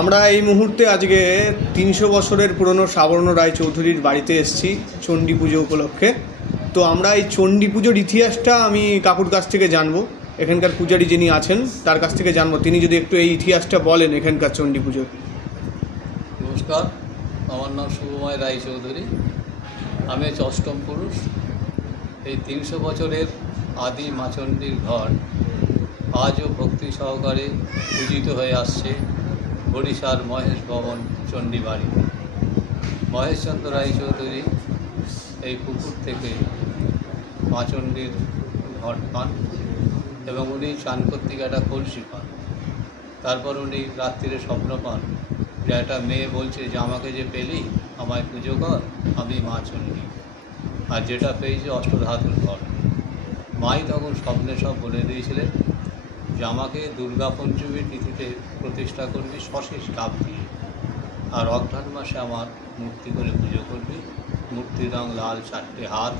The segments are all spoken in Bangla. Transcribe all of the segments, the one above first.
আমরা এই মুহূর্তে আজকে তিনশো বছরের পুরনো সাবর্ণ রায় চৌধুরীর বাড়িতে এসেছি চণ্ডী পুজো উপলক্ষে। তো আমরা এই চণ্ডী পুজোর ইতিহাসটা আমি কাকুর কাছ থেকে জানব। এখানকার পূজারী যিনি আছেন, তার কাছ থেকে জানব। তিনি যদি একটু এই ইতিহাসটা বলেন এখানকার চণ্ডী পুজোর। নমস্কার, আমার নাম শুভময় রায়চৌধুরী আমি হচ্ছে অষ্টম পুরুষ। এই তিনশো বছরের আদি মাচণ্ডীর ঘর আজও ভক্তি সহকারে পূজিত হয়ে আসছে। ওড়িশার মহেশ ভবন, চণ্ডীবাড়ি। মহেশচন্দ্র রায়চৌধুরী এই পুকুর থেকে মাচণ্ডীর ঘট পান এবং উনি চান করতে একটা কলসি পান। তারপর উনি রাত্রিরে স্বপ্ন পান যে একটা মেয়ে বলছে যে, আমাকে যে পেলি, আমায় পুজো কর, আমি মা চণ্ডী। আর যেটা পেয়েছে অষ্টধাতুর ঘর মাই তখন স্বপ্নে সব বলে দিয়েছিলেন যে আমাকে দুর্গা পঞ্চমীর তিথিতে প্রতিষ্ঠা করবি, সশেষ কাপ দিয়ে। আর অঘ্রাণ মাসে আমার মূর্তি করে পুজো করবি। মূর্তির রং লাল, চারটে হাত।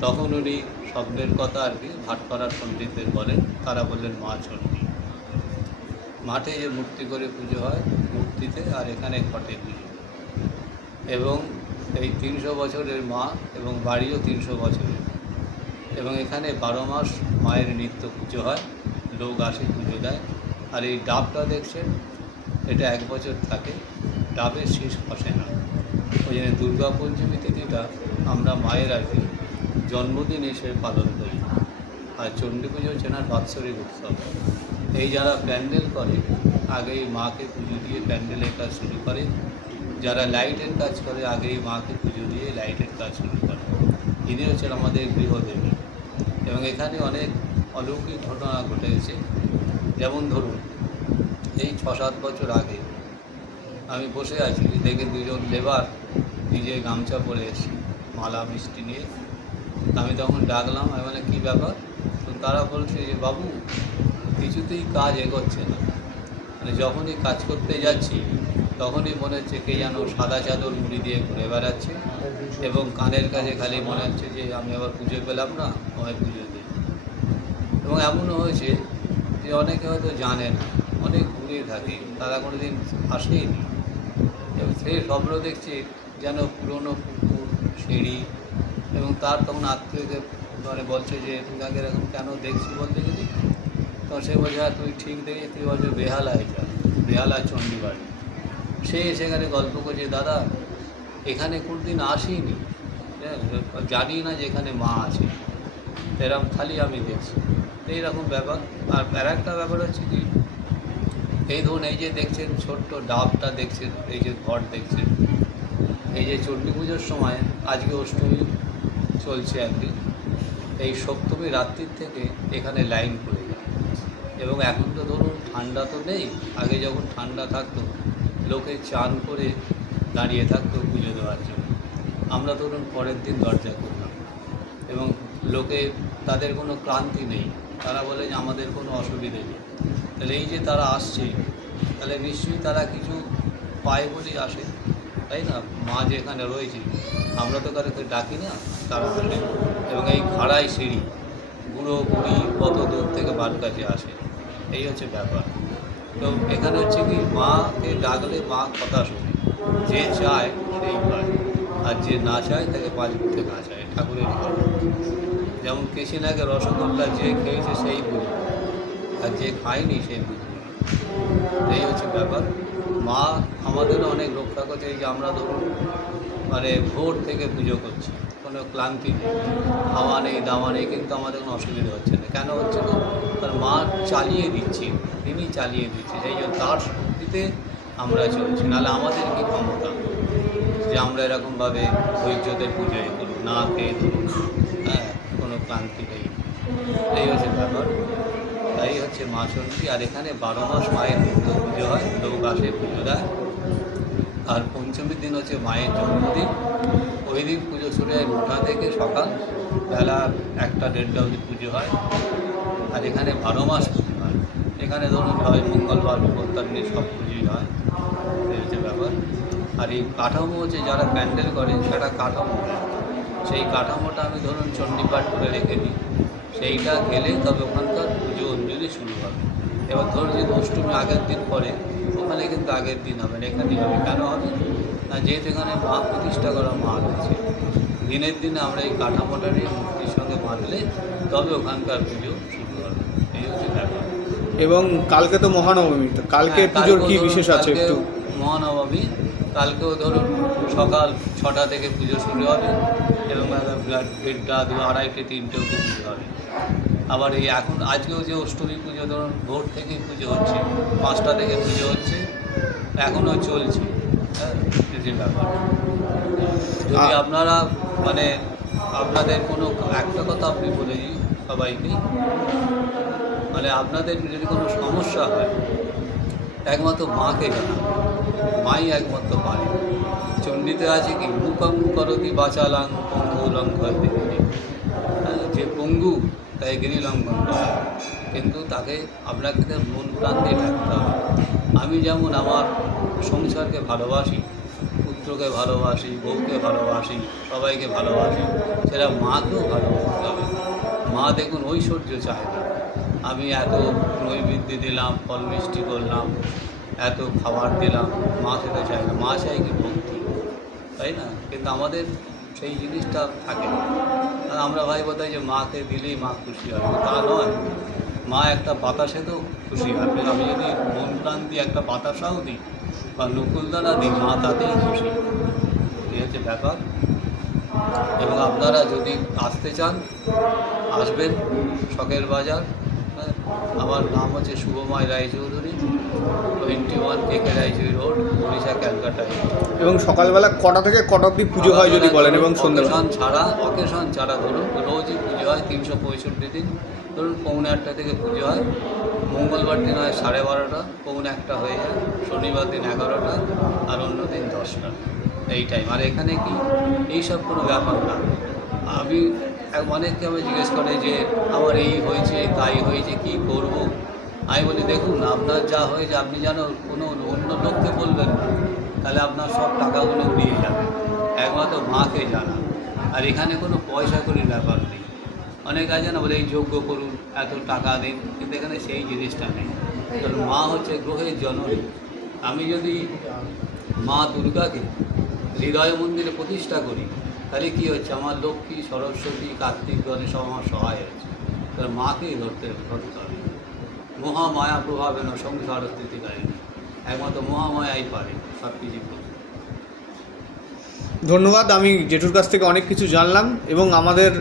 তখন উনি স্বপ্নের কথা আর কি ভাটপাড়ার পণ্ডিতদের বলেন, তারা বললেন, মা চণ্ডী। মাঠে যে মূর্তি করে পুজো হয়, মূর্তিতে আর এখানে ঘটে পুজো। এবং এই তিনশো বছরের মা এবং বাড়িও তিনশো বছরের। এবং এখানে বারো মাস মায়ের নিত্য পুজো হয়। লোক আসে পুজো দেয়। আর এই ডাবটা দেখছেন? এটা এক বছর থাকে। ডাবের শেষ খসে না। ওই জন্য দুর্গা পঞ্চমী তিথিটা আমরা মায়ের কি জন্মদিন এসে পালন করি। আর চণ্ডী পুজো হচ্ছে না বাৎসরিক উৎসব। এই যারা প্যান্ডেল করে আগেই মাকে পুজো দিয়ে প্যান্ডেলের কাজ শুরু করে। যারা লাইটের কাজ করে আগেই মাকে পুজো দিয়ে লাইটের কাজ শুরু করে। ইনি হচ্ছেন আমাদের গৃহদেবী। এবং এখানে অনেক অলৌকিক ঘটনা ঘটেছে। যেমন ধরুন, এই ছ সাত বছর আগে আমি বসে আছি, দেখে দুজন লেবার নিজে গামছা পরে এসে মালা, মিষ্টি নিয়ে, আমি তখন ডাকলাম, আমি মানে কী ব্যাপার? তো তারা বলছে যে, বাবু, কিছুতেই কাজ এগোচ্ছে না। মানে যখনই কাজ করতে যাচ্ছি, তখনই মনে হচ্ছে কে যেন সাদা চাদর মুড়ি দিয়ে ঘুরে বেড়াচ্ছে এবং কানের কাছে খালি মনে হচ্ছে যে, আমি আবার পুজো পেলাম না, আমায় পুজো এবং এমনও হয়েছে যে অনেকে হয়তো জানে না অনেক দূরে থাকে তারা কোনো দিন আসেই নি। এবং সেই স্বপ্ন দেখছি যেন পুরনো পুকুর সিঁড়ি এবং তার তখন আত্মীয়কে মানে বলছে যে তুমি আগে এরকম কেন দেখছি বলতে যদি তখন সে বলছে হ্যাঁ তুই ঠিক দেখে তুই বলছে বেহালায় যা বেহালা চণ্ডীবাড়ি। সে সেখানে গল্প করছে দাদা এখানে কোনদিন আসিনি হ্যাঁ, জানি না যে এখানে মা আছে এরকম খালি আমি দেখছি। এইরকম ব্যাপার। আর আর একটা ব্যাপার হচ্ছে কি, এই ধরুন এই যে দেখছেন ছোট্ট ডাবটা দেখছেন, এই যে ঘর দেখছেন, এই যে চণ্ডী পুজোর সময় আজকে অষ্টমী চলছে একদিন, এই সপ্তমী রাত্রির থেকে এখানে লাইন পড়ে যায়। এবং এখন তো ধরুন ঠান্ডা তো নেই, আগে যখন ঠান্ডা থাকতো, লোকে চান করে দাঁড়িয়ে থাকতো পুজো দেওয়ার জন্য। আমরা ধরুন পরের দিন দরজা করলাম এবং লোকে তাদের কোনো ক্লান্তি নেই। তারা বলে যে আমাদের কোনো অসুবিধে নেই। তাহলে এই যে তারা আসছে, তাহলে নিশ্চয়ই তারা কিছু পায় বলেই আসে, তাই না? মা যেখানে রয়েছে, আমরা তো কারোকে ডাকি না তারা আসে এবং এই খাড়াই সিঁড়ি গুঁড়ো গুঁড়ি কত দূর থেকে বার কাছে আসে, এই হচ্ছে ব্যাপার। তো এখানে হচ্ছে কি, মাকে ডাকলে মা কথা শোনে, যে চায় সেই পায়। আর যে না চায়, তাকে পাঁচ করতে না চায়, ঠাকুরের যেমন কৃষ্ণাকে রসগোল্লা যে খেয়েছে সেই বুঝবে আর যে খায়নি সেই বুঝবে এই হচ্ছে ব্যাপার। মা আমাদেরও অনেক রক্ষা করছে, এই যে আমরা ধরুন মানে ভোর থেকে পুজো করছি, কোনো ক্লান্তি নেই। খাওয়া নেই, দাওয়া নেই, কিন্তু আমাদের কোনো অসুবিধা হচ্ছে না। কেন হচ্ছে না? তার মা চালিয়ে দিচ্ছি, তিনি চালিয়ে দিচ্ছে, সেই জন্য তার শক্তিতে আমরা চলছি। নাহলে আমাদের কি ক্ষমতা? যে আমরা এরকমভাবে ধৈর্যদের পুজোয় করি না খেয়ে ধরুন হ্যাঁ। কোনো ক্লান্তি নেই। এই হচ্ছে ব্যাপার। তাই হচ্ছে মা চণ্ডী। আর এখানে বারো মাস মায়ের নিত্য পুজো হয়, লোক আসে পুজো দেয়। আর পঞ্চমীর দিন হচ্ছে মায়ের জন্মদিন। ওই দিন পুজো শুরু হয় নটা থেকে সকাল। বেলা একটা, দেড়টা অবধি পুজো হয়। আর এখানে বারো মাস পুজো হয়। এখানে ধরুন হয় মঙ্গলবার বিপত্তারিণী সব পুজোই হয়। এই হচ্ছে ব্যাপার। আর এই কাঠামো হচ্ছে যারা প্যান্ডেল করে, সেটা কাঠামো সেই কাঠামোটা আমি ধরুন চণ্ডীপাঠ করে রেখে দিই। সেইটা গেলে তবে ওখানকার পুজো অঞ্জলি শুরু হবে। এবার ধরুন যদি অষ্টমী আগের দিন পরে ওখানে কিন্তু আগের দিন হবে না এখানেই হবে। কেন হবে? না যেহেতু এখানে মা প্রতিষ্ঠা করা মা রয়েছে দিনের দিনে আমরা এই কাঠামোটা নিয়ে মূর্তির সঙ্গে বাঁধলে তবে ওখানকার পুজো শুরু হবে। এই হচ্ছে ব্যাপার। এবং কালকে তো মহানবমী কালকে হ্যাঁ, পুজোর কি বিশেষ আছে একটু? মহানবমী কালকেও ধরুন সকাল ছটা থেকে পুজো শুরু হবে এবং দেড়টা দু আড়াইটে তিনটে অবধি পুজো হবে। আবার এই এখন আজকেও যে অষ্টমী পুজো ধরুন ভোর থেকেই পুজো হচ্ছে পাঁচটা থেকে পুজো হচ্ছে এখনও চলছে হ্যাঁ যে ব্যাপার। যদি আপনারা মানে আপনাদের কোনো একটা কথা আপনি বলে দিই সবাইকে মানে আপনাদের যদি কোনো সমস্যা হয় একমাত্র মাকে জানা মাই একমাত্র পারে চণ্ডীতে আছে কি? মুখম করতি বাচালাং পঙ্গু লঙ্ঘন যে পঙ্গু, তাই গিরি লঙ্ঘন কিন্তু তাকে আপনাকে তার মন প্রাণ দিয়ে থাকতে হবে। আমি যেমন আমার সংসারকে ভালোবাসি, পুত্রকে ভালোবাসি, বউকে ভালোবাসি, সবাইকে ভালোবাসি, সেটা মাকেও ভালোবাসতে হবে। মা দেখুন ঐশ্বর্য চায় না। আমি এত নৈবেদ্য দিলাম, ফল মিষ্টি করলাম এত খাবার দিলাম মা সেটা চায় না মা চায় কি ভক্তি? তাই না? কিন্তু আমাদের সেই জিনিসটা থাকে না। আমরা ভাই বোধ যে মাকে দিলেই মা খুশি হবে তা নয়। মা একটা বাতাসেতেও খুশি। হবে আমি যদি মন প্রাণ দিয়ে একটা বাতাসাও দিই বা নকুলদানা দিই, মা তাতেই খুশি। এই হচ্ছে ব্যাপার। এবং আপনারা যদি আসতে চান, আসবেন শখের বাজার। হ্যাঁ আমার নাম হচ্ছে Shubhamoy Raychaudhuri twenty one K K Raychaudhuri road Orissa ক্যালকাটায় এবং সকালবেলা কটা থেকে কটা অব্দি পুজো হয় যদি বলেন এবং সন্ধ্যা ছাড়া অকেশন ছাড়া ধরুন রোজই পুজো হয় তিনশো পঁয়ষট্টি দিন। ধরুন পৌনে আটটা থেকে পুজো হয় মঙ্গলবার দিন হয় সাড়ে বারোটা পৌনে একটা হয়ে যায় শনিবার দিন এগারোটা আর অন্য দিন দশটা। এই টাইম আর এখানে কি? এইসব কোনো ব্যাপার না। আমি অনেককে আমি জিজ্ঞেস করে যে, আমার এই হয়েছে, তাই হয়েছে, কি করব? আমি বলি, দেখুন, আপনার যা হয়েছে, আপনি যেন কোনো অন্য লোককে বলবেন না, তাহলে আপনার সব টাকাগুলো উড়িয়ে যাবে, একমাত্র মাকে জানা। আর এখানে কোনো পয়সা করির ব্যাপার নেই। অনেক আছে না, বলে, এই যোগ্য করুন, এত টাকা দিন। কিন্তু এখানে সেই জিনিসটা নেই। কারণ মা হচ্ছে গ্রহের জননী। আমি যদি মা দুর্গাকে হৃদয় মন্দিরে প্রতিষ্ঠা করি, তাহলে কী হচ্ছে? আমার লক্ষ্মী, সরস্বতী, কার্তিক, গণেশ আমার সহায় হচ্ছে তাহলে মাকেই ধরতে ধরতে হবে। মহামায়া প্রভাবে না সংসার স্থিতি স্থিতিকারী একমাত্র মহামায়াই পারে সব কিছু ধন্যবাদ, আমি জেঠুর কাছ থেকে অনেক কিছু জানলাম এবং আমাদের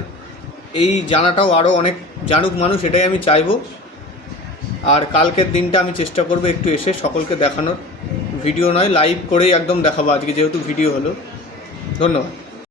এই জানাটাও আরও অনেক জানুক মানুষ, এটাই আমি চাইব। আর কালকের দিনটা আমি চেষ্টা করব একটু এসে সকলকে দেখানোর। ভিডিও নয় লাইভ করেই একদম দেখাবো। আজকে যেহেতু ভিডিও হলো। ধন্যবাদ।